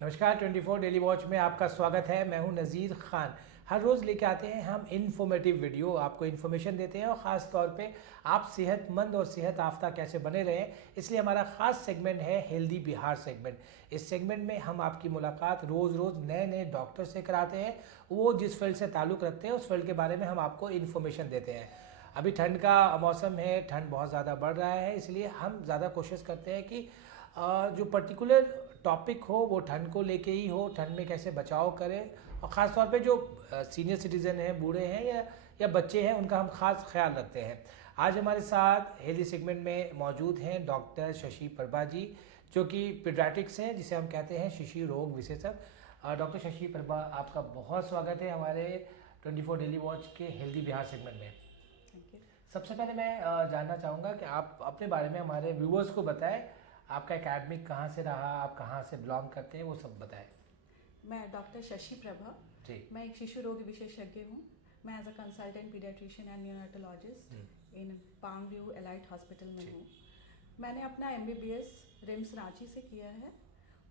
नमस्कार 24 daily watch में आपका स्वागत है। मैं हूं नज़ीर खान। हर रोज़ लेके आते हैं हम इन्फॉर्मेटिव वीडियो, आपको इन्फॉर्मेशन देते हैं और ख़ास तौर पे आप सेहतमंद और सेहत याफ्ता कैसे बने रहें, इसलिए हमारा ख़ास सेगमेंट है हेल्दी बिहार सेगमेंट। इस सेगमेंट में हम आपकी मुलाकात रोज़ रोज़ नए नए डॉक्टर से कराते हैं। वो जिस फील्ड से ताल्लुक़ रखते हैं उस फील्ड के बारे में हम आपको इन्फॉर्मेशन देते हैं। अभी ठंड का मौसम है, ठंड बहुत ज़्यादा बढ़ रहा है, इसलिए हम ज़्यादा कोशिश करते हैं कि जो पर्टिकुलर टॉपिक हो वो ठंड को लेके ही हो, ठंड में कैसे बचाव करें और ख़ास तौर पे जो सीनियर सिटीज़न हैं, बूढ़े हैं या बच्चे हैं, उनका हम खास ख्याल रखते हैं। आज हमारे साथ हेल्दी सेगमेंट में मौजूद हैं डॉक्टर शशि प्रभा जी, जो कि पीडियाट्रिक्स हैं, जिसे हम कहते हैं शिशु रोग विशेषज्ञ। डॉक्टर शशि प्रभा, आपका बहुत स्वागत है हमारे 24 डेली वॉच के हेल्दी बिहार सेगमेंट में। Thank you. सबसे पहले मैं जानना चाहूँगा कि आप अपने बारे में हमारे व्यूअर्स को बताएं। आपका एकेडमिक कहाँ से रहा, आप कहाँ से बिलोंग करते हैं, वो सब बताएं। मैं डॉक्टर शशि प्रभा जी। मैं एक शिशु रोग विशेषज्ञ हूँ। मैं as a consultant paediatrician and neonatologist in Palm View Elite Hospital में हूँ। मैंने अपना MBBS रिम्स रांची से किया है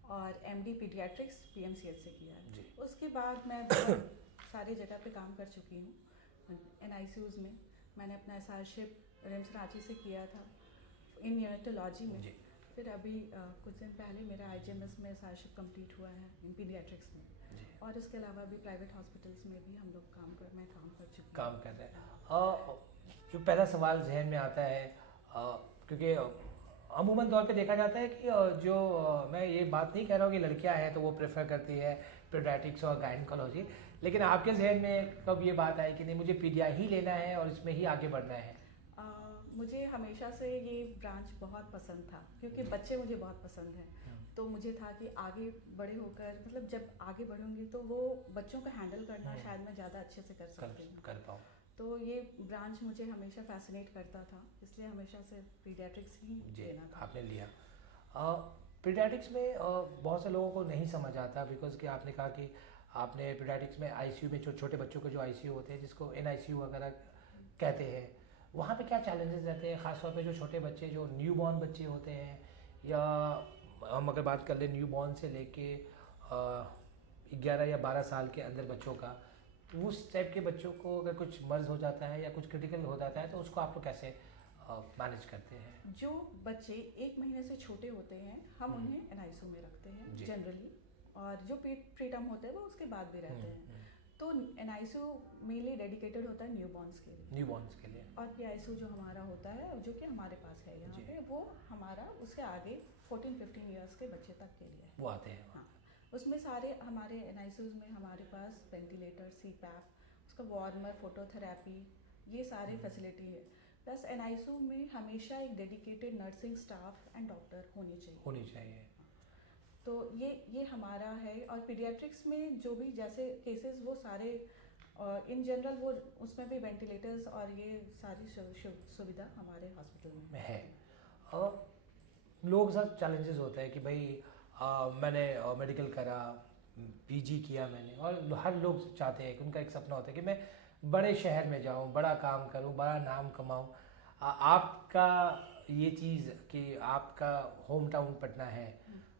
और MD पीडियाट्रिक्स PMCH से किया है। उसके बाद मैं बहुत सारी जगह पे काम कर चुकी हूँ। NICUs में मैंने अपना एसआरशिप रिम्स रांची से किया था इन न्यूनाटोलॉजी में। फिर अभी कुछ दिन पहले मेरा IGMS में एसआरशिप कंप्लीट हुआ है इन पीडियाट्रिक्स में। और इसके अलावा भी प्राइवेट हॉस्पिटल्स में भी हम लोग काम कर चुकी हूँ। काम कर रहे हैं। जो पहला सवाल जहन में आता है, क्योंकि अमूमन तौर पे देखा जाता है कि मैं ये बात नहीं कह रहा हूँ कि लड़कियां हैं तो वो प्रेफर करती है पीडियाट्रिक्स और गायनकोलॉजी, लेकिन आपके जहन में कब ये बात आई कि नहीं, मुझे पीडिया ही लेना है और इसमें ही आगे बढ़ना है? मुझे हमेशा से ये ब्रांच बहुत पसंद था क्योंकि बच्चे मुझे बहुत पसंद हैं। तो मुझे था कि आगे बड़े होकर, मतलब जब आगे बढ़ूंगी तो वो बच्चों को हैंडल करना शायद मैं ज़्यादा अच्छे से कर सकती हूँ, कर पाऊँ। तो ये ब्रांच मुझे हमेशा फैसिनेट करता था, इसलिए हमेशा से पीडियाट्रिक्स ही लेना था। आपने लिया। पीडियाट्रिक्स में बहुत से लोगों को नहीं समझ आता, बिकॉज कि आपने कहा कि आपने पीडियाट्रिक्स में ICU में छोटे बच्चों के जो ICU होते हैं, जिसको NICU वगैरह कहते हैं, वहाँ पे क्या चैलेंजेस रहते हैं? ख़ासतौर पे जो छोटे बच्चे, जो न्यूबॉर्न बच्चे होते हैं, या हम अगर बात कर लें न्यूबॉर्न से लेके 11 या 12 साल के अंदर बच्चों का, तो उस टाइप के बच्चों को अगर कुछ मर्ज हो जाता है या कुछ क्रिटिकल हो जाता है तो उसको आप लोग कैसे मैनेज करते हैं? जो बच्चे 1 महीने से छोटे होते हैं हम उन्हें NICU में रखते हैं जनरली, और जो प्रीटर्म होते हैं वो उसके बाद भी रहते हैं। तो NICU मेनली डेडिकेटेड होता है न्यूबॉर्न्स के लिए, और PICU जो हमारा होता है, जो कि हमारे पास है यहाँ पे, वो हमारा उसके आगे 14-15 इयर्स के बच्चे तक के लिए है, वो आते हैं। हाँ, उसमें सारे हमारे NICUs में हमारे पास वेंटिलेटर, CPAP, उसका वार्मर, फोटोथेरेपी, ये सारे फैसिलिटी है। प्लस NICU में हमेशा एक dedicated nursing staff and doctor होनी चाहिए। तो ये हमारा है। और पीडियाट्रिक्स में जो भी जैसे केसेस, वो सारे इन जनरल वो उसमें भी वेंटिलेटर्स और ये सारी सुविधा हमारे हॉस्पिटल में है। लोगों के साथ चैलेंजेस होता है कि भाई मैंने मेडिकल करा, PG किया मैंने, और हर लोग चाहते हैं कि उनका एक सपना होता है कि मैं बड़े शहर में जाऊं, बड़ा काम करूं, बड़ा नाम कमाऊं। आपका ये चीज़ कि आपका होम टाउन पटना है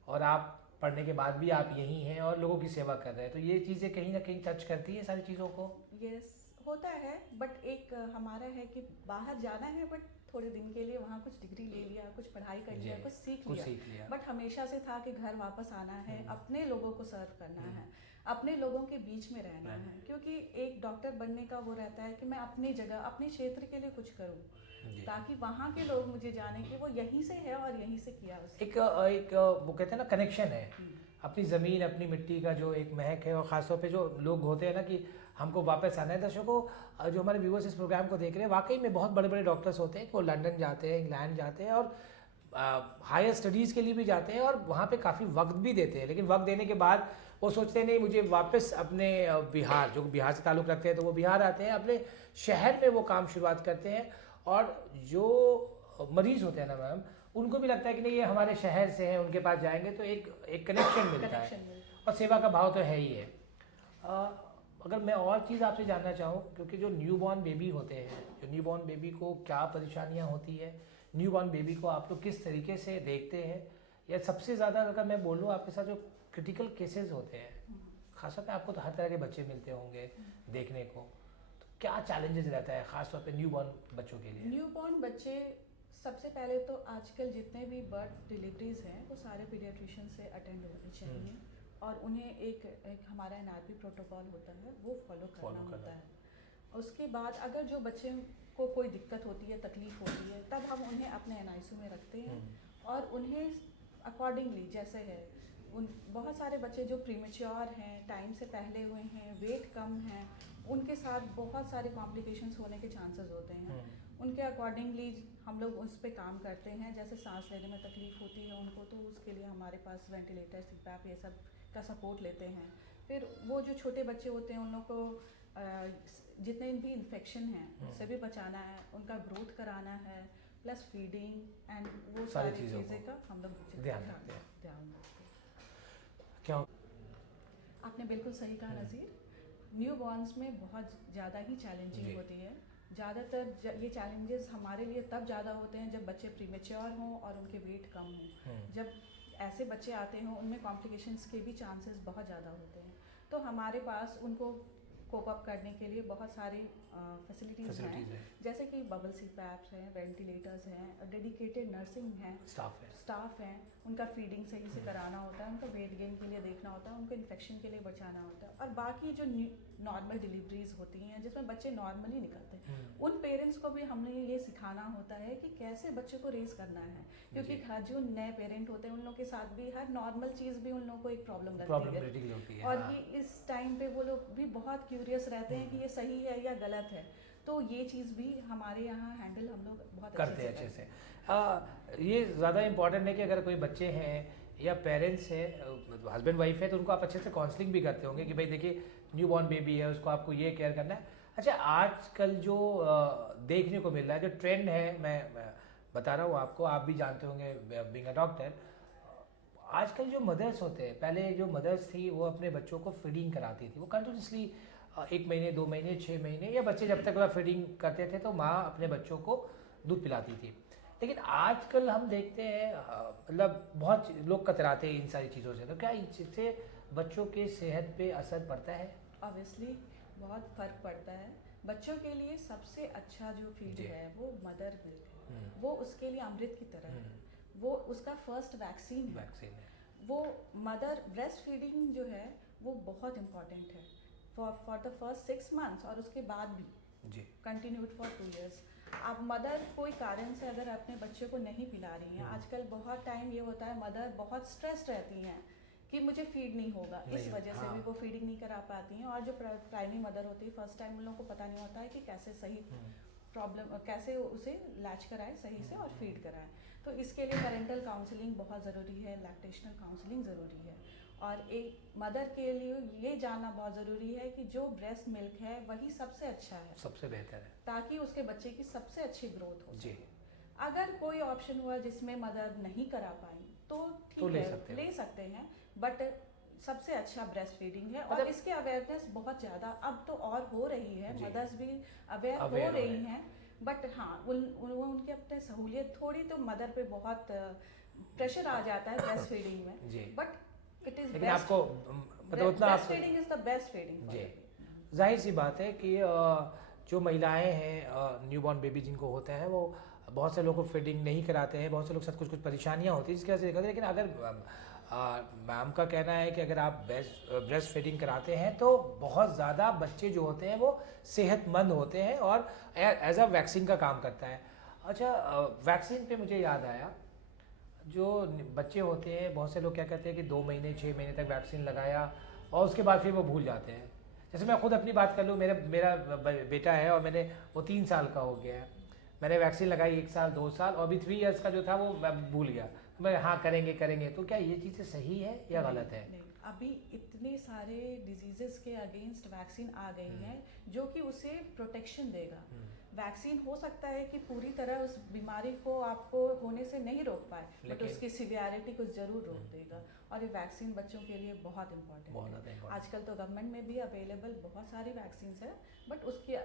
और आप पढ़ने के बाद भी आप यहीं हैं और लोगों की सेवा कर रहे हैं, तो ये चीज़ें कहीं ना कहीं टच करती है सारी चीज़ों को? यस, होता है, बट एक हमारा है कि बाहर जाना है, बट थोड़े दिन के लिए वहाँ कुछ डिग्री ले लिया, कुछ पढ़ाई कर लिया, कुछ सीख लिया। बट हमेशा से था कि घर वापस आना है, अपने लोगों को सर्व करना है, अपने लोगों के बीच में रहना है, क्योंकि एक डॉक्टर बनने का वो रहता है कि मैं अपनी जगह, अपने क्षेत्र के लिए कुछ करूँ, ताकि वहाँ के लोग मुझे जाने कि वो यहीं से है और यहीं से किया उसने। एक वो कहते हैं ना, कनेक्शन है, अपनी ज़मीन, अपनी मिट्टी का जो एक महक है। और ख़ासतौर पे जो लोग होते हैं ना कि हमको वापस आना है। दर्शकों, जो हमारे व्यूअर्स इस प्रोग्राम को देख रहे हैं, वाकई में बहुत बड़े बड़े डॉक्टर्स होते हैं, वो लंदन जाते हैं, इंग्लैंड जाते हैं और हायर स्टडीज़ के लिए भी जाते हैं और वहाँ पे काफ़ी वक्त भी देते हैं, लेकिन वक्त देने के बाद वो सोचते हैं नहीं, मुझे वापस अपने बिहार, जो बिहार से ताल्लुक़ रखते हैं, तो वो बिहार आते हैं, अपने शहर में वो काम शुरुआत करते हैं। और जो मरीज़ होते हैं ना मैम, उनको भी लगता है कि नहीं, ये हमारे शहर से हैं, उनके पास जाएंगे तो एक कनेक्शन मिलता है और सेवा का भाव तो है ही है। अगर मैं और चीज़ आपसे जानना चाहूँ, क्योंकि जो न्यूबॉर्न बेबी होते हैं, जो न्यूबॉर्न बेबी को क्या परेशानियाँ होती है, न्यूबॉर्न बेबी को आप लोग किस तरीके से देखते हैं, या सबसे ज़्यादा अगर मैं बोलूँ आपके साथ जो क्रिटिकल केसेस होते हैं, खासतौर पे आपको तो हर तरह के बच्चे मिलते होंगे देखने को, तो क्या चैलेंजेस रहता है खासतौर पे न्यू बॉर्न बच्चों के लिए? न्यू बॉर्न बच्चे सबसे पहले तो आजकल जितने भी बर्थ डिलीवरीज हैं वो सारे पीडियाट्रिशियन से अटेंड होने चाहिए और उन्हें एक हमारा एनआरपी प्रोटोकॉल होता है वो फॉलो करना होता है। उसके बाद अगर जो बच्चे को कोई दिक्कत होती है, तकलीफ होती है, तब हम उन्हें अपने एनआईसीयू में रखते हैं और उन्हें अकॉर्डिंगली जैसे है बहुत सारे बच्चे जो प्रीमेच्योर हैं, टाइम से पहले हुए हैं, वेट कम है, उनके साथ बहुत सारे कॉम्प्लिकेशंस होने के चांसेस होते हैं। उनके अकॉर्डिंगली हम लोग उस पर काम करते हैं। जैसे सांस लेने में तकलीफ होती है उनको, तो उसके लिए हमारे पास वेंटिलेटर, सीपैप ये सब का सपोर्ट लेते हैं। फिर वो जो छोटे बच्चे होते हैं उन लोग को जितने भी इन्फेक्शन हैं उससे भी बचाना है, उनका ग्रोथ कराना है, प्लस फीडिंग एंड वो सारी चीज़ें का हम लोग ध्यान रखते हैं। क्या आपने बिल्कुल सही कहा नज़ीर, न्यू बॉर्न्स में बहुत ज़्यादा ही चैलेंजिंग होती है। ज़्यादातर ये चैलेंजेस हमारे लिए तब ज़्यादा होते हैं जब बच्चे प्रीमेच्योर हों और उनके वेट कम हों। जब ऐसे बच्चे आते हों उनमें कॉम्प्लिकेशंस के भी चांसेस बहुत ज़्यादा होते हैं। तो हमारे पास उनको कोप अप करने के लिए बहुत सारी फैसिलिटीज़ हैं, जैसे कि बबल सीपैप्स हैं, वेंटिलेटर्स हैं, डेडिकेटेड नर्सिंग हैं, स्टाफ हैं, उनका फीडिंग सही से कराना होता है, उनका वेट गेन के लिए देखना होता है, उनको इन्फेक्शन के लिए बचाना होता है। और बाकी जो नॉर्मल डिलीवरीज होती हैं जिसमें बच्चे नॉर्मली निकलते हैं, उन पेरेंट्स को भी हमने ये सिखाना होता है कि कैसे बच्चे को रेज करना है, क्योंकि जो नए पेरेंट होते हैं उन लोग के साथ भी हर नॉर्मल चीज़ भी उन लोगों को एक प्रॉब्लम लगती है। और ये इस टाइम पे वो लोग भी बहुत क्यूरियस रहते हैं कि ये सही है या गलत है, तो ये चीज़ भी हमारे यहाँ हैंडल हम लोग बहुत करते हैं अच्छे से। ये ज़्यादा इम्पॉर्टेंट है कि अगर कोई बच्चे हैं या पेरेंट्स हैं, हस्बैंड वाइफ है, तो उनको आप अच्छे से काउंसलिंग भी करते होंगे कि भाई देखिए न्यू बॉर्न बेबी है, उसको आपको ये केयर करना है। अच्छा, आजकल जो देखने को मिल रहा है, जो ट्रेंड है, मैं बता रहा हूँ आपको, आप भी जानते होंगे बीइंग अ डॉक्टर, आजकल जो मदर्स होते हैं, पहले जो मदर्स थी वो अपने बच्चों को फीडिंग कराती थी, वो कंटिन्यूसली 1 महीने 2 महीने 6 महीने या बच्चे जब तक वह फीडिंग करते थे तो माँ अपने बच्चों को दूध पिलाती थी। लेकिन आजकल हम देखते हैं मतलब बहुत लोग कतराते हैं इन सारी चीज़ों से, तो क्या इससे बच्चों के सेहत पे असर पड़ता है? ऑब्वियसली बहुत फ़र्क पड़ता है। बच्चों के लिए सबसे अच्छा जो फीड है वो मदर मिल्क है, वो उसके लिए अमृत की तरह है, वो उसका फर्स्ट वैक्सीन है। वो मदर ब्रेस्ट फीडिंग जो है वो बहुत इम्पॉर्टेंट है फॉर द फर्स्ट 6 मंथ्स और उसके बाद भी कंटिन्यूड फॉर 2 years। आप मदर कोई कारण से अगर अपने बच्चे को नहीं पिला रही हैं, आजकल बहुत टाइम ये होता है मदर बहुत स्ट्रेस्ड रहती हैं कि मुझे फीड नहीं होगा, इस वजह से भी वो फीडिंग नहीं करा पाती हैं। और जो प्राइमरी मदर होती है फर्स्ट टाइम उन लोगों को पता नहीं होता है कि कैसे सही प्रॉब्लम कैसे उसे लैच कराए सही से और फीड कराए। तो इसके लिए पेरेंटल काउंसलिंग बहुत ज़रूरी है, लैक्टेशनल काउंसलिंग ज़रूरी है। और एक मदर के लिए ये जानना बहुत ज़रूरी है कि जो ब्रेस्ट मिल्क है वही सबसे अच्छा है, सबसे बेहतर है, ताकि उसके बच्चे की सबसे अच्छी ग्रोथ हो जी। अगर कोई ऑप्शन हुआ जिसमें मदर नहीं करा पाई तो ठीक है, ले सकते हैं, बट सबसे अच्छा ब्रेस्ट फीडिंग है। और इसके अवेयरनेस बहुत ज़्यादा अब तो और हो रही है, मदर्स भी अवेयर हो रही हैं, बट हाँ उनके अपने सहूलियत थोड़ी तो मदर पे बहुत प्रेशर आ जाता है ब्रेस्ट फीडिंग में, बट इट इज बेस्ट। आपको मतलब उतना breast feeding is the best feeding जी। जाहिर सी बात है कि जो महिलाएं हैं न्यूबॉर्न बेबी जिनको होता है वो बहुत से लोग को फीडिंग नहीं कराते हैं, बहुत से लोग साथ कुछ परेशानियां होती हैं जिसकी वजह से करते हैं। लेकिन अगर मैम का कहना है कि अगर आप ब्रेस्ट फीडिंग कराते हैं तो बहुत ज़्यादा बच्चे जो होते हैं वो सेहतमंद होते हैं और एज अ वैक्सीन का काम करता है। अच्छा, वैक्सीन पे मुझे याद आया, जो बच्चे होते हैं बहुत से लोग क्या कहते हैं कि 2 महीने 6 महीने तक वैक्सीन लगाया और उसके बाद फिर वो भूल जाते हैं। जैसे मैं खुद अपनी बात कर लूँ, मेरा बेटा है और वो 3 साल का हो गया है, मैंने वैक्सीन लगाई 1 साल 2 साल और अभी 3 years का जो था वो मैं भूल गया। मैं हाँ करेंगे, तो क्या ये चीज़ें सही है या गलत है? नहीं, अभी इतने सारे डिजीजेस के अगेंस्ट वैक्सीन आ गई हैं जो कि उसे प्रोटेक्शन देगा। वैक्सीन हो सकता है कि पूरी तरह उस बीमारी को आपको होने से नहीं रोक पाए, बट उसकी सिवियरिटी को जरूर रोक देगा। और ये वैक्सीन बच्चों के लिए बहुत इम्पोर्टेंट है। आजकल तो गवर्नमेंट में भी अवेलेबल बहुत सारी वैक्सीन है, बट उसकी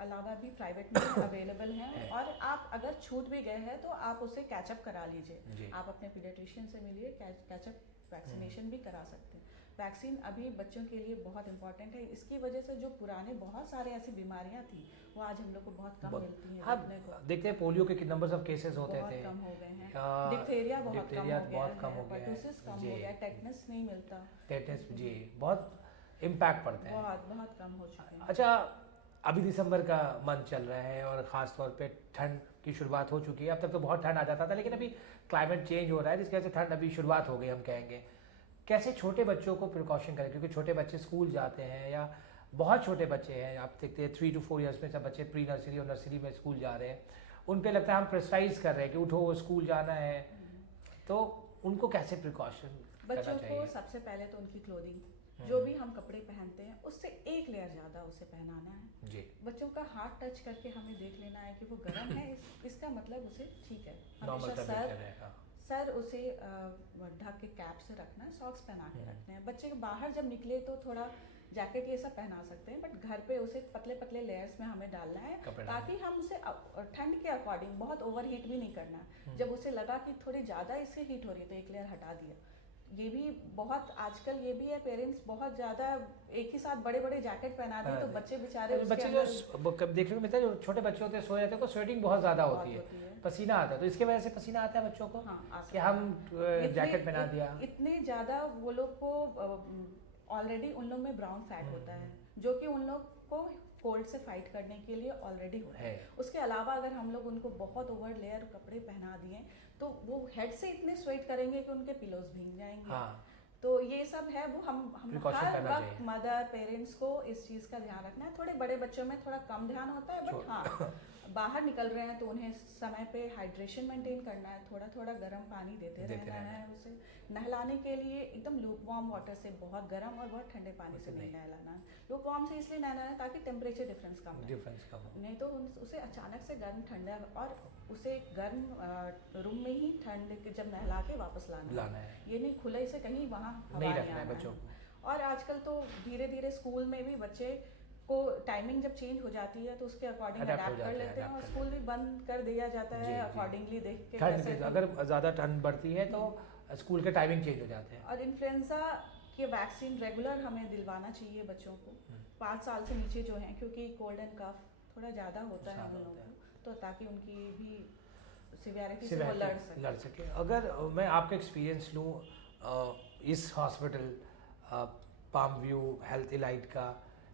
अलावा भी प्राइवेट में अवेलेबल हैं और आप अगर छूट भी गए हैं तो आप उसे कैचअप करा लीजिए। आप अपने पीडियाट्रिशियन से मिलिए, कैचअप वैक्सीनेशन भी करा सकते हैं। वैक्सीन अभी बच्चों के लिए बहुत इंपॉर्टेंट है। इसकी वजह से जो पुराने बहुत सारे ऐसी बीमारियां थी वो आज हम लोग को बहुत कम मिलती हैं। हाँ, देखते हैं पोलियो के नंबर्स ऑफ केसेस होते थे, कम हो गए हैं। डिप्थेरिया बहुत कम हो गया है, पर्टुसिस कम हो गया, टेटनस नहीं मिलता। टेटनस जी बहुत इम्पैक्ट पड़ता है, बहुत कम हो चुके हैं। अच्छा, अभी दिसंबर का मंथ चल रहा है और ख़ास तौर पे ठंड की शुरुआत हो चुकी है। अब तक तो बहुत ठंड आ जाता था, लेकिन अभी क्लाइमेट चेंज हो रहा है जिसकी वजह से ठंड अभी शुरुआत हो गई हम कहेंगे। कैसे छोटे बच्चों को प्रिकॉशन करें, क्योंकि छोटे बच्चे स्कूल जाते हैं या बहुत छोटे बच्चे हैं, आप देखते हैं 3 to 4 ईयर्स में सब बच्चे प्री नर्सरी और नर्सरी में स्कूल जा रहे हैं, उन पे लगता है हम प्रेशराइज कर रहे हैं कि उठो स्कूल जाना है, तो उनको कैसे प्रिकॉशन बच्चों को सबसे पहले तो उनकी क्लोथिंग, जो भी हम कपड़े पहनते हैं उससे एक लेयर ज़्यादा उसे पहनाना है जी। बच्चों का हाथ टच करके हमें देख लेना है कि वो गर्म है, इसका मतलब उसे ठीक है। हमेशा सर उसे ढक के कैप से रखना है, सॉक्स पहना के रखने हैं। बच्चे बाहर जब निकले तो थोड़ा जैकेट ये सब पहना सकते हैं, बट घर पे उसे पतले पतले लेयर्स में हमें डालना है ताकि हम उसे ठंड के अकॉर्डिंग बहुत ओवर हीट भी नहीं करना है। जब उसे लगा कि थोड़ी ज़्यादा इससे हीट हो रही है तो एक लेयर हटा दिया। ये भी बहुत आजकल ये भी है, पेरेंट्स बहुत ज़्यादा एक ही साथ बड़े बड़े जैकेट पहना दें तो बच्चे बेचारे बच्चे जो देखने को मिलता है, जो छोटे बच्चे होते हैं सो जाते हैं, स्वेटिंग बहुत ज़्यादा होती है, पसीना आता है, तो इसके वजह से पसीना आता है बच्चों को। हाँ, कि हम जैकेट पहना दिया। इतने ज़्यादा वो लोग को ऑलरेडी उन लोग में ब्राउन फैट होता है जो कि उन लोग को कोल्ड से फाइट करने के लिए ऑलरेडी होता है। उसके अलावा अगर हम लोग उनको बहुत ओवर लेयर कपड़े पहना दिए तो वो हेड से इतने स्वेट करेंगे कि उनके पिलोज भीग जाएंगे। हाँ। तो ये सब है, वो हम हर वक्त मदर पेरेंट्स को इस चीज़ का ध्यान रखना है। थोड़े बड़े बच्चों में थोड़ा कम ध्यान होता है, बट हाँ बाहर निकल रहे हैं तो उन्हें समय पे हाइड्रेशन मेंटेन करना है, थोड़ा थोड़ा गर्म पानी देते रहना है। उसे नहलाने के लिए एकदम लूक वार्म वाटर से, बहुत गर्म और बहुत ठंडे पानी से नहीं नहलाना है। लूक वार्म से इसलिए नहलाना है ताकि टेम्परेचर डिफरेंस कम हो, नहीं तो उसे अचानक से गर्म ठंडा और उसे गर्म रूम में ही ठंड जब नहला के वापस लाना है। ये नहीं खुले से कहीं वहाँ नहीं रखना है बच्चों को। और आजकल तो धीरे धीरे स्कूल में भी बच्चे को टाइमिंग जब चेंज हो जाती है तो उसके अकॉर्डिंग अडैप्ट कर लेते हैं और स्कूल भी बंद कर दिया जाता है अकॉर्डिंगली देख के। अगर ज़्यादा ठंड बढ़ती है तो स्कूल के टाइमिंग चेंज हो जाते हैं। और इन्फ्लुएंजा के वैक्सीन रेगुलर हमें दिलवाना चाहिए बच्चों को 5 साल से नीचे जो हैं, क्योंकि कोल्ड एंड कफ थोड़ा ज़्यादा होता है उन लोगों को, तो ताकि उनकी भी सिवियरिटी से वो लड़ सके। अगर मैं आपका एक्सपीरियंस लूँ इस hospital palm view health elite का,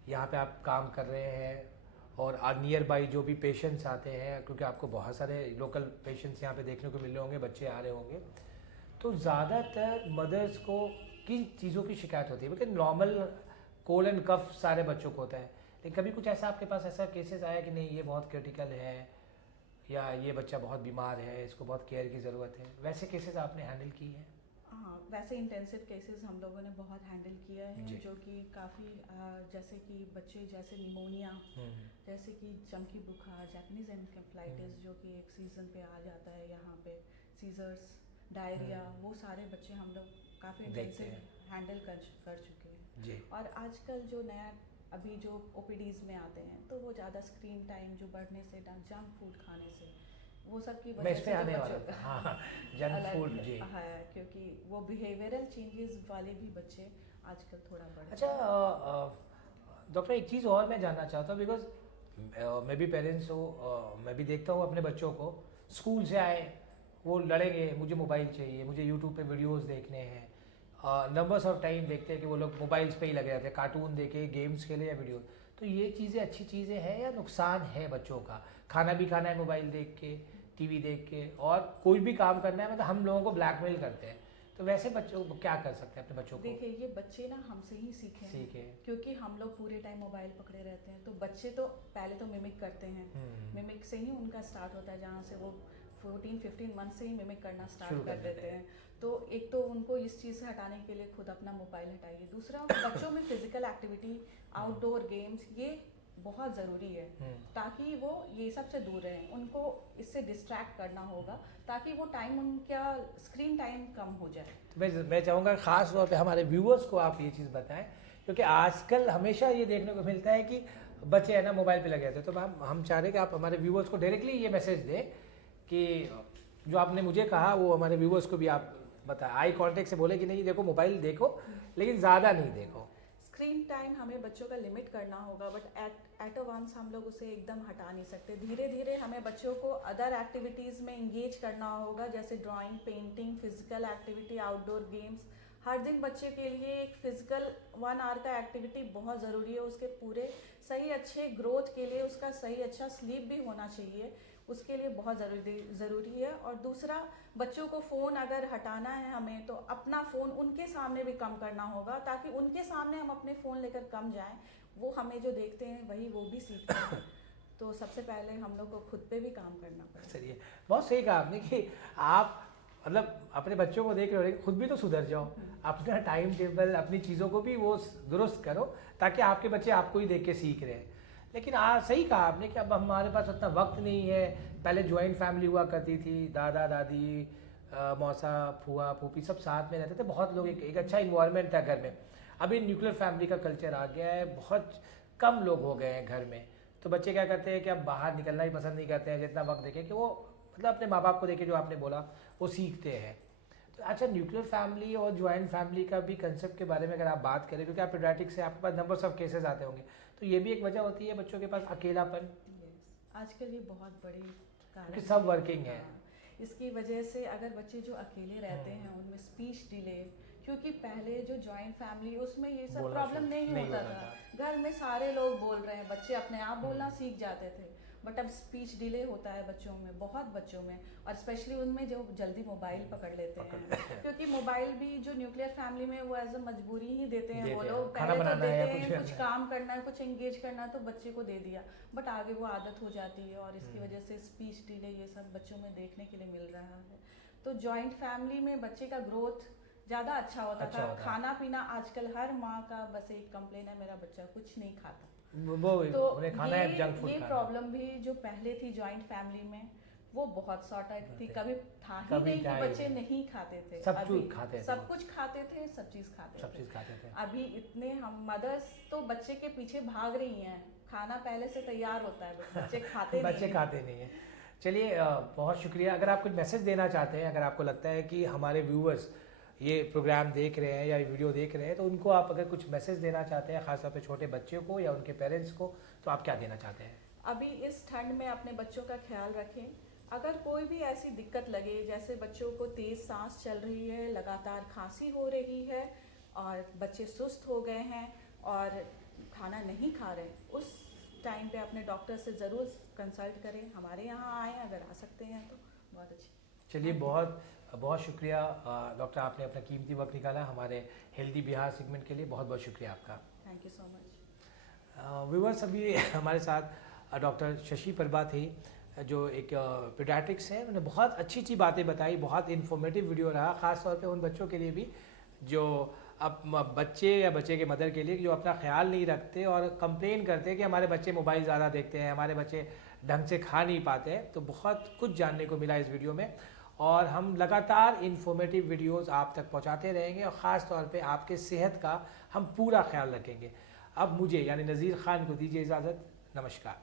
यहाँ पे आप काम कर रहे हैं और नियर बाई जो भी पेशेंट्स आते हैं, क्योंकि आपको बहुत सारे लोकल पेशेंट्स यहाँ पे देखने को मिल रहे होंगे, बच्चे आ रहे होंगे, तो ज़्यादातर मदर्स को किन चीज़ों की शिकायत होती है? क्योंकि नॉर्मल कोल्ड एंड कफ सारे बच्चों को होता है, लेकिन कभी कुछ ऐसा आपके पास ऐसा केसेस आया कि नहीं ये बहुत क्रिटिकल है या ये बच्चा बहुत बीमार है, इसको बहुत केयर की ज़रूरत है, वैसे केसेस आपने हैंडल की है? हाँ, वैसे इंटेंसिव केसेस हम लोगों ने बहुत हैंडल किया है, जो कि काफ़ी जैसे कि बच्चे जैसे निमोनिया, जैसे कि चमकी बुखार, जापानीज एनकेफेलाइटिस जो कि एक सीज़न पे आ जाता है यहाँ पे, सीजर्स, डायरिया, वो सारे बच्चे हम लोग काफ़ी इंटेंसिव हैंडल कर चुके हैं। और आजकल जो नया अभी जो ओपीडीज़ में आते हैं तो वो ज़्यादा स्क्रीन टाइम जो बढ़ने से, जंक फूड खाने से, वो सब की वजह से आने वाला था। हाँ, जंक फूड जी है, क्योंकि वो बिहेवियरल चेंजेस वाले भी बच्चे आजकल थोड़ा बढ़। अच्छा डॉक्टर, एक चीज़ और मैं जानना चाहता हूँ, बिकॉज मैं भी पेरेंट्स हूँ, मैं भी देखता हूँ अपने बच्चों को, स्कूल से आए वो लड़ेंगे, मुझे मोबाइल चाहिए, मुझे यूट्यूब पे वीडियोस देखने हैं, नंबर्स ऑफ टाइम देखते हैं कि वो लोग मोबाइल्स पे ही लगे रहते हैं, कार्टून देखे, गेम्स खेले या वीडियो। तो ये चीज़ें अच्छी चीज़ें हैं या नुकसान है बच्चों का? खाना भी खाना है मोबाइल देख के, टीवी देख के, और कोई भी काम करना है, मतलब हम लोगों को ब्लैकमेल करते हैं, तो वैसे बच्चों को क्या कर सकते हैं अपने बच्चों को? देखिए, ये बच्चे ना हमसे ही सीखे, क्योंकि हम लोग पूरे टाइम मोबाइल पकड़े रहते हैं, तो बच्चे तो पहले तो मिमिक करते हैं, मिमिक से ही उनका स्टार्ट होता है, जहाँ से वो 14-15 मंथ से ही मिमिक करना स्टार्ट कर देते हैं। तो एक तो उनको इस चीज़ से हटाने के लिए खुद अपना मोबाइल हटाइए। दूसरा, बच्चों में फिजिकल एक्टिविटी, आउटडोर गेम्स, ये बहुत ज़रूरी है ताकि वो ये सब से दूर रहें। उनको इससे डिस्ट्रैक्ट करना होगा ताकि वो टाइम उनका स्क्रीन टाइम कम हो जाए। तो मैं चाहूँगा ख़ास तौर पे हमारे व्यूअर्स को आप ये चीज़ बताएं, क्योंकि आजकल हमेशा ये देखने को मिलता है कि बच्चे है ना मोबाइल पे लगे रहते हैं, तो हम चाह रहे हैं कि आप हमारे व्यूवर्स को डायरेक्टली ये मैसेज दें कि जो आपने मुझे कहा वो हमारे व्यूवर्स को भी आप बताएं, आई कांटेक्ट से बोले कि नहीं देखो मोबाइल देखो लेकिन ज़्यादा नहीं देखो। स्क्रीन टाइम हमें बच्चों का लिमिट करना होगा, बट एट अ वंस हम लोग उसे एकदम हटा नहीं सकते। धीरे धीरे हमें बच्चों को अदर एक्टिविटीज़ में इंगेज करना होगा, जैसे drawing, painting, physical activity, outdoor games. हर दिन बच्चे के लिए एक फिजिकल 1 आवर का एक्टिविटी बहुत ज़रूरी है, उसके पूरे सही अच्छे ग्रोथ के लिए। उसका सही अच्छा स्लीप भी होना चाहिए, उसके लिए बहुत ज़रूरी है। और दूसरा, बच्चों को फ़ोन अगर हटाना है हमें, तो अपना फ़ोन उनके सामने भी कम करना होगा, ताकि उनके सामने हम अपने फ़ोन लेकर कम जाएं। वो हमें जो देखते हैं वही वो भी सीखते हैं। तो सबसे पहले हम लोग को खुद पे भी काम करना पड़ेगा। चलिए, बहुत सही कहा आपने कि आप मतलब अपने बच्चों को देख रहे हो लेकिन खुद भी तो सुधर जाओ, अपना टाइम टेबल, अपनी चीज़ों को भी वो दुरुस्त करो, ताकि आपके बच्चे आपको ही देख के सीख रहे हैं। लेकिन सही कहा आपने कि अब हमारे पास उतना वक्त नहीं है। पहले जॉइंट फैमिली हुआ करती थी, दादा दादी, मौसा, फूआ, फूफी सब साथ में रहते थे, बहुत लोग, एक अच्छा इन्वायरमेंट था घर में। अभी न्यूक्लियर फैमिली का कल्चर आ गया है, बहुत कम लोग हो गए हैं घर में। तो बच्चे क्या करते हैं कि अब बाहर निकलना ही पसंद नहीं करते हैं, जितना वक्त देखें कि वो मतलब अपने माँ बाप को देखे, जो आपने बोला वो सीखते हैं। तो अच्छा, न्यूक्लियर फैमिली और ज्वाइंट फैमिली का भी कंसेप्ट के बारे में अगर आप बात करें, क्योंकि आप पीडियाट्रिक्स से आपके पास नंबर्स ऑफ केसेस आते होंगे, तो ये भी एक वजह होती है बच्चों के पास अकेलापन, आजकल ये बहुत बड़ी कारण क्योंकि सब वर्किंग है। इसकी वजह से अगर बच्चे जो अकेले रहते हैं उनमें स्पीच डिले, क्योंकि पहले जो जॉइंट फैमिली उसमें ये सब प्रॉब्लम नहीं होता था। घर में सारे लोग बोल रहे हैं, बच्चे अपने आप बोलना सीख जाते थे। बट अब स्पीच डिले होता है बच्चों में, बहुत बच्चों में, और स्पेशली उनमें जो जल्दी मोबाइल पकड़ लेते हैं। क्योंकि मोबाइल भी जो न्यूक्लियर फैमिली में वो एज अ मजबूरी ही देते हैं वो लोग। पहले तो देते हैं कुछ काम करना है, कुछ एंगेज करना है, तो बच्चे को दे दिया, बट आगे वो आदत हो जाती है और इसकी वजह से स्पीच डिले ये सब बच्चों में देखने के लिए मिल रहा है। तो जॉइंट फैमिली में बच्चे का ग्रोथ ज़्यादा अच्छा होता था। खाना पीना, आजकल हर माँ का बस एक कंप्लेन है, मेरा बच्चा कुछ नहीं खाता, तो खाना है जंक फूड। ये प्रॉब्लम भी जो पहले थी जॉइंट फैमिली में वो बहुत सॉर्ट आउट थी। कभी था ही नहीं कि बच्चे नहीं खाते थे, सब कुछ खाते थे, सब कुछ खाते थे, सब चीज़ खाते थे। अभी इतने हम मदर्स तो बच्चे के पीछे भाग रही हैं, खाना पहले से तैयार होता है, बच्चे खाते नहीं है। चलिए, बहुत शुक्रिया। अगर आप कुछ मैसेज देना चाहते हैं, अगर आपको लगता है कि हमारे व्यूवर्स ये प्रोग्राम देख रहे हैं या ये वीडियो देख रहे हैं, तो उनको आप अगर कुछ मैसेज देना चाहते हैं, खासतौर पे छोटे बच्चों को या उनके पेरेंट्स को, तो आप क्या देना चाहते हैं? अभी इस ठंड में अपने बच्चों का ख्याल रखें। अगर कोई भी ऐसी दिक्कत लगे, जैसे बच्चों को तेज़ सांस चल रही है, लगातार खांसी हो रही है और बच्चे सुस्त हो गए हैं और खाना नहीं खा रहे, उस टाइम पे अपने डॉक्टर से ज़रूर कंसल्ट करें। हमारे यहाँ आएँ, अगर आ सकते हैं तो बहुत अच्छी। चलिए, बहुत बहुत शुक्रिया डॉक्टर, आपने अपना कीमती वक्त निकाला हमारे हेल्दी बिहार सेगमेंट के लिए। बहुत बहुत शुक्रिया आपका। Thank you so much. Viewers, अभी हमारे साथ डॉक्टर शशि प्रभा थी, जो एक पीडियाट्रिक्स है। उन्होंने बहुत अच्छी बातें बताई, बहुत इन्फॉर्मेटिव वीडियो रहा, ख़ास तौर पे उन बच्चों के लिए भी जो अब बच्चे या बच्चे के मदर के लिए जो अपना ख्याल नहीं रखते और कंप्लेन करते हैं कि हमारे बच्चे मोबाइल ज़्यादा देखते हैं, हमारे बच्चे ढंग से खा नहीं पाते हैं। तो बहुत कुछ जानने को मिला इस वीडियो में, और हम लगातार इन्फॉर्मेटिव वीडियोस आप तक पहुंचाते रहेंगे, और ख़ास तौर पे आपके सेहत का हम पूरा ख्याल रखेंगे। अब मुझे यानी नज़ीर ख़ान को दीजिए इजाज़त। नमस्कार।